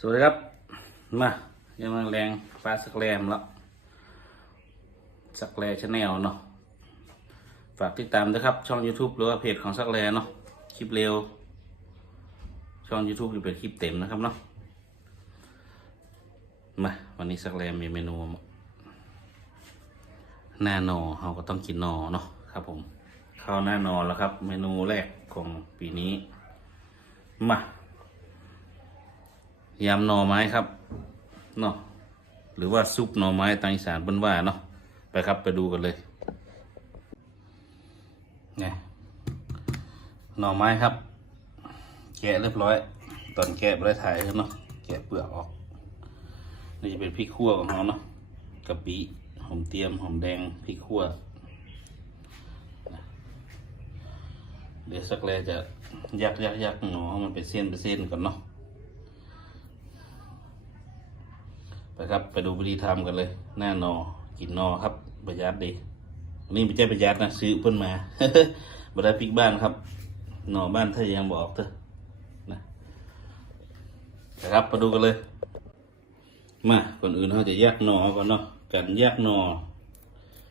สวัสดีครับ มายังมาแรงฟ้าสักแรมแล้วสักแรชาแนลเนาะฝากติดตามด้วยครับ ช่อง YouTube หรือว่าเพจของสักแรเนาะคลิปเร็ว ช่อง YouTube จะเป็นคลิปเต็มนะครับเนาะมาวันนี้สักแรมมีเมนูหน้านอเราก็ต้องกินนอเนาะครับผมข้าวหน้านอแล้วครับ เมนูแรกของปีนี้มา ยำหน่อไม้ครับเนาะหรือว่าซุปหน่อไม้ตางอีสานบนว่าเนาะไปครับไปดูกันเลยไงหน่อไม้ครับ แกะเรียบร้อย ตอนแกะไม่ได้ถ่ายเนาะแกะเปลือกออก นี่จะเป็นพริกขั่วของเราเนาะกะปิหอมเตียมหอมแดงพริกขั่วเดี๋ยวสักแลจะยักยักยักหนอมันเป็นเส้นเป็นเส้นก่อนเนาะ ไปครับ ไปดูวิธีทำกันเลย หน้านอกินนอครับ ประหยัดดีนนี่ไม่ใช่ประหยัดนะซื้อเพิ่นมาบได้พริกบ้านครับหนอบ้านถ้ายังบอกเถอะนะนะครับไปดูกันเลย มาก่อนอื่นเราจะแยกหนอก่อนเนาะการแยกหนอ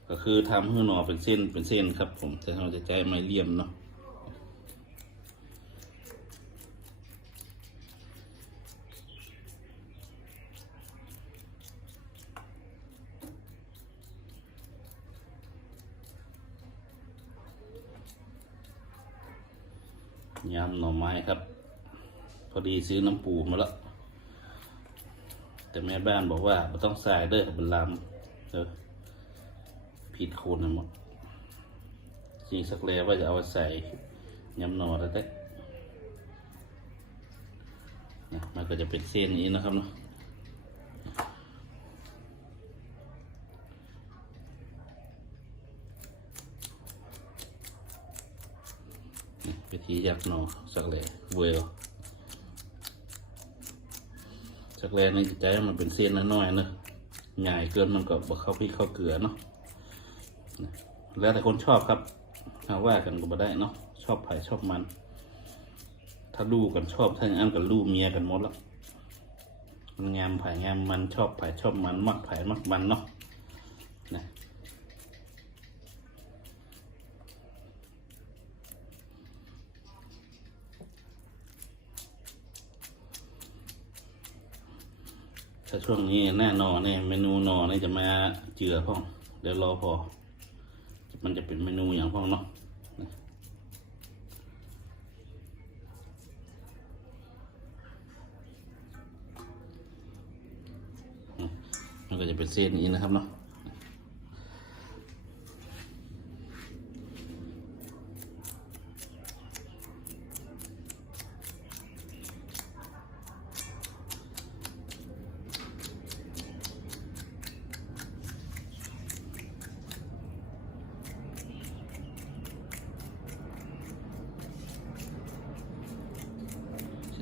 ก็คือทำให้หนอเป็นเส้นเป็นเส้นครับ ผมแต่เราจะใช้ไม้เลี่ยมเนาะ ยำหน่อไม้ครับ พอดีซื้อน้ำปูมาแล้ว แต่แม่บ้านบอกว่าไม่ต้องใส่เด้อบันลามเออผิดโคนนะหมดจริงสักแล้วว่าจะเอาใส่ยำหน่อแล้วแต่นะมันก็จะเป็นเส้นนี้นะครับเนาะนี่ วิธียักหน่อสักแล้วเวลสักแรกนี่จะใช้มันเป็นเส้นน้อยๆเนอะใหญ่เกินมันก็บเข้าพริกเข้าเกลือเนาะแล้วแต่คนชอบครับถ้าว่ากันก็บ่ได้เนาะชอบไผ่ชอบมัน ถ้าลูกกันชอบถ้าอย่างนั้นกับลูกเมียกันหมดแล้วมันงามไผ่งามมันชอบไผ่ชอบมันมักไผ่มักมันเนาะ ถ้าช่วงนี้แน่นอนเนี่ยเมนูนอเนี่ยจะมาเจือพ่องเดี๋ยวรอพอ มันจะเป็นเมนูอย่างพ่องเนาะมันก็จะเป็นเส้นนี้นะครับเนาะ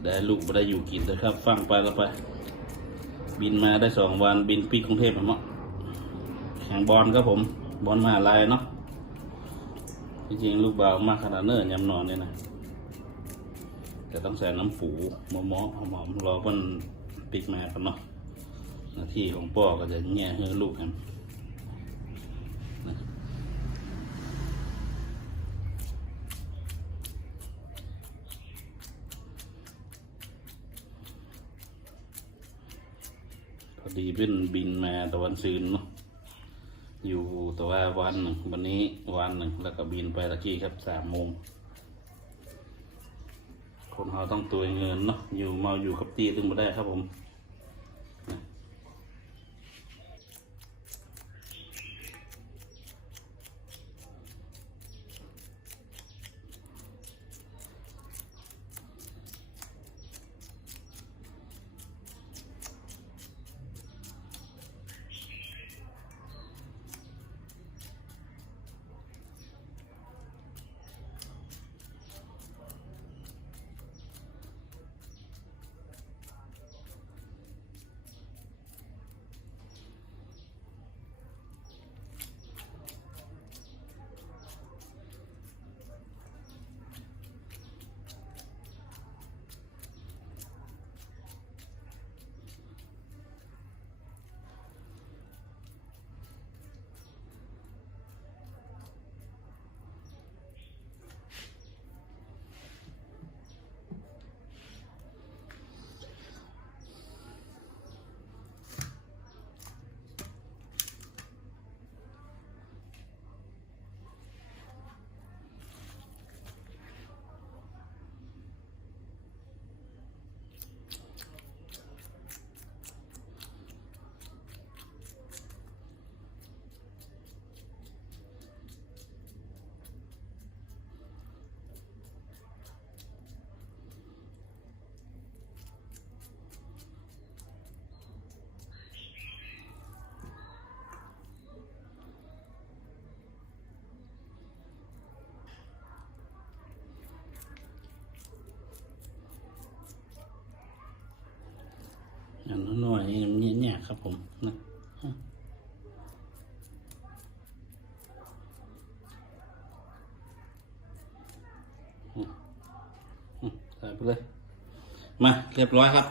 ได้ลูกมาได้อยู่กินนะครับ ฟังไปแล้วไป บินมาได้สองวันบินปีกรุงเทพผมอะแข่งบอลครับผมบอลมาลายเนาะจริงๆลูกบ่าวมากขนาดเนิ่นยำนอนเนี่ยนะแต่ต้องใส่น้ำปูมะมอหอมๆรอมันปีกมากันเนาะหน้าที่ของพ่อก็จะแง่ให้ลูกกันนะพอ ดีเป็นบินมาตะวันซืนเนาะอยู่แต่ว่าวันหนึ่งวันนี้วันหนึ่งแล้วก็บินไปตะกี้ครับสามโมงคนเราต้องตัวเงินเนาะอยู่เมาอยู่กับตีตึงมาได้ครับผม อันน้อยๆนี่มันเนี่ยๆครับผมนะอืมอืมใส่ไปเลย มา เรียบร้อยครับ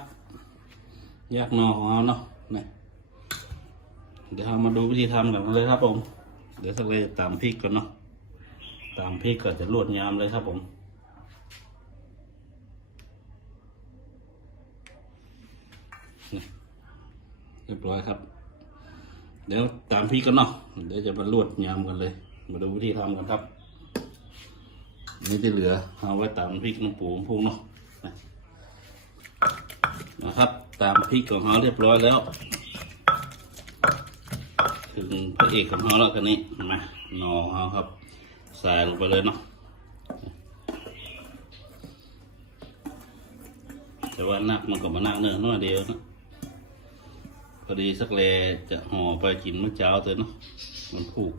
แยกหนอของเราเนาะนี่เดี๋ยวเรามาดูวิธีทำกันเลยครับผม เดี๋ยวสักเลยตามพริกก่อนเนาะตามพริกก็จะรวดยามเลยครับผม เรียบร้อยครับ เดี๋ยวตามพี่กันเนาะเดี๋ยวจะมาลวดยามกันเลย มาดูวิธีทำกันครับนี่ที่เหลือเอาไว้ตามพริกน้ำปูพุงเนาะนะครับ ตามพริกของเราเรียบร้อยแล้ว ถึงพระเอกของเราแล้วกันนี้มาหนอของเราครับใส่ลงไปเลยเนาะแต่ว่านักมันก็มานักเนื้อน้อยเดียวเนาะ พอดีสักแลจะห่อไปกินเมื่อเช้าเถอะเนาะมันผูก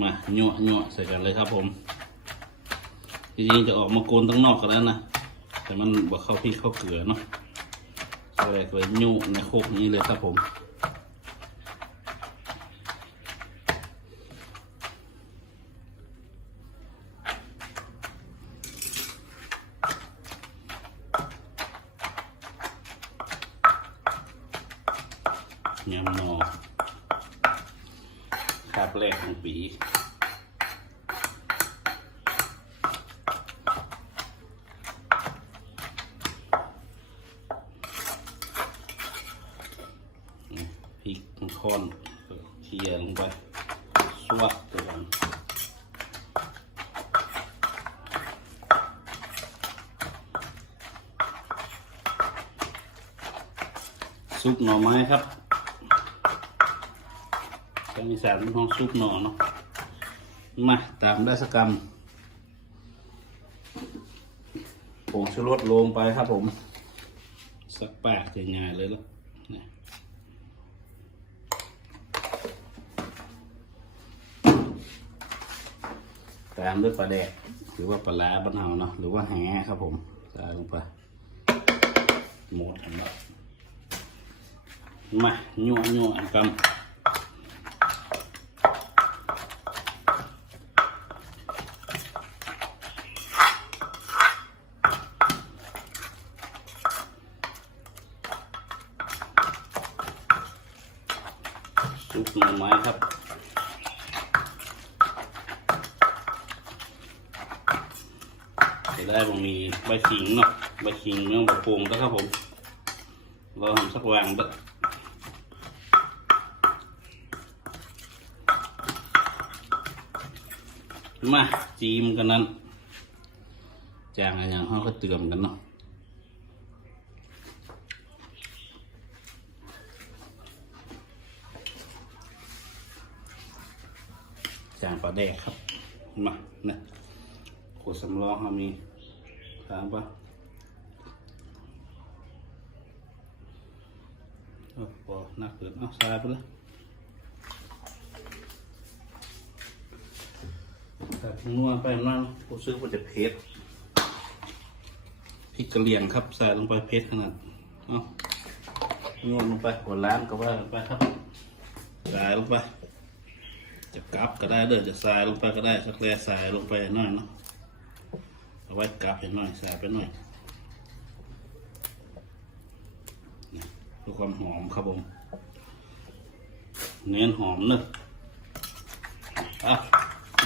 มายั่วยั่วใส่กันเลยครับผมจริงๆจะออกมาโกนตั้งนอกกันแล้วนะแต่มันบอกเข้าพี่เข้าเกลือเนาะสักแลก็เลยยั่วในโคกนี้เลยครับผม ยำหนอคาบแรกของปี นี่พ ริกมันค่อนเคี่ยลงไปสวดตัวนซุปหน่อไม้ครับทางอีสานเป็นห้องซุปหน่อเนาะ มาตามได้สกรรมผงชูรสลงไปครับผม สักแปากจะง่ายเลยแล้วเนี่ย ตามด้วยปลาแดกหรือว่าปลาร้าบ้านเฮาเนาะหรือว่าแหครับผมใส่ลงไปหมดแล้วมายั่วยั่วอันซุปหน่อไม้ครับ จะได้ผมมีใบขิงเนาะใบขิงเนื้อใบโป่งแล้วครับผมเราทำสักวางเด้อมาจีมกันนั้นจางอะไรอย่างเขาก็เตือมกันเนาะจางปลาแดกครับมานะขวดสำรองเขามี ถามปะโอ้โหนักเกินเอาใส่ไปเลยใส่นัวไปนั่นผมซื้อมาจากเพชรพริกกระเหรี่ยงครับ ใส่ลงไปเพชรขนาดเอานวลงไปหัวล้านก็ว่าไปครับใส่ลงไปจะกลับก็ได้เด้อจะใสายลงไปก็ได้สักแร่สายลงไปหน่อยเนาะ เอาไว้กลับให้หน่อยสายไปหน่อยเพื่อความหอมครับผม เน้นหอมเนอะอะ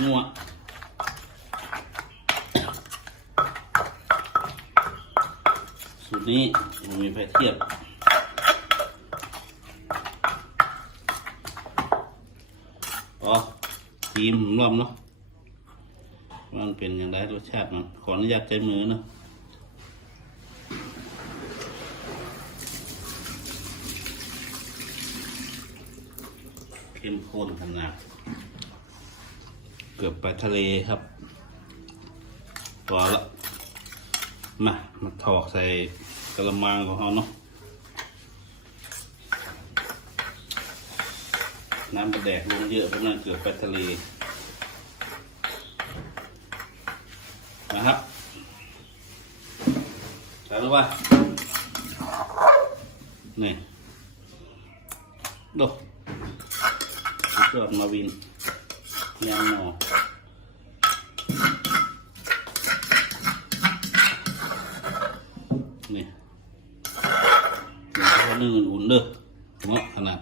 นัวสูตรนี้มันมีไปเทียบอ๋อทีมรอบเนาะ ว่ามันเป็นอย่างไรรสชาติมันขออนุญาตใจมือนะเข้มข้นขนาด เกือบไปทะเลครับพอละมามาถอกใส่กระมังของเขาเนาะน้ำปลาแดกลงเยอะเพราะนั่นเกือบไปทะเล นะครับใส่กันแล้วว่านี่ดูเกิดมาวินยำหนอนี่นึ่งอุ่นเด้อเนาะขนาด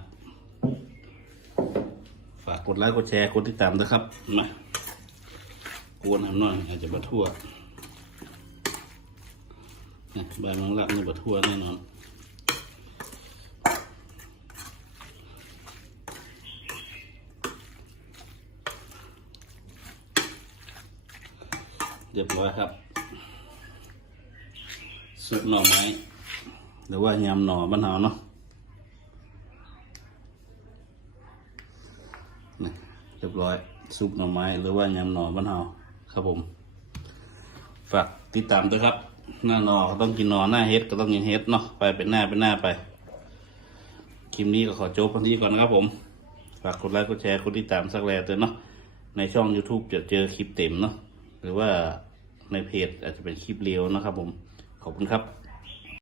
ฝากกดไลค์กดแชร์กดติดตามด้วยครับมา กวนทำหน่อยอาจจะบะทั่วนะใบมังลักนี่บะทั่วแน่นอนเรียบร้อยครับซุปหน่อไม้หรือว่ายำหน่อบ้านเฮาเนาะนี่เรียบร้อยซุปหน่อไม้หรือว่ายำหน่อบ้านเฮา ครับผม ฝากติดตามด้วยครับ หน้านอก็ต้องกินนอหน้าเฮ็ดก็ต้องกินเฮ็ดเนาะไปเป็นหน้าเป็นหน้าไปคลิปนี้ก็ขอจบพันที่ก่อนนะครับผม ฝากกดไลค์กดแชร์กดติดตามสักแลเตือนเนาะในช่อง YouTube จะเจอคลิปเต็มเนาะหรือว่าในเพจอาจจะเป็นคลิปเรียวนะครับผม ขอบคุณครับ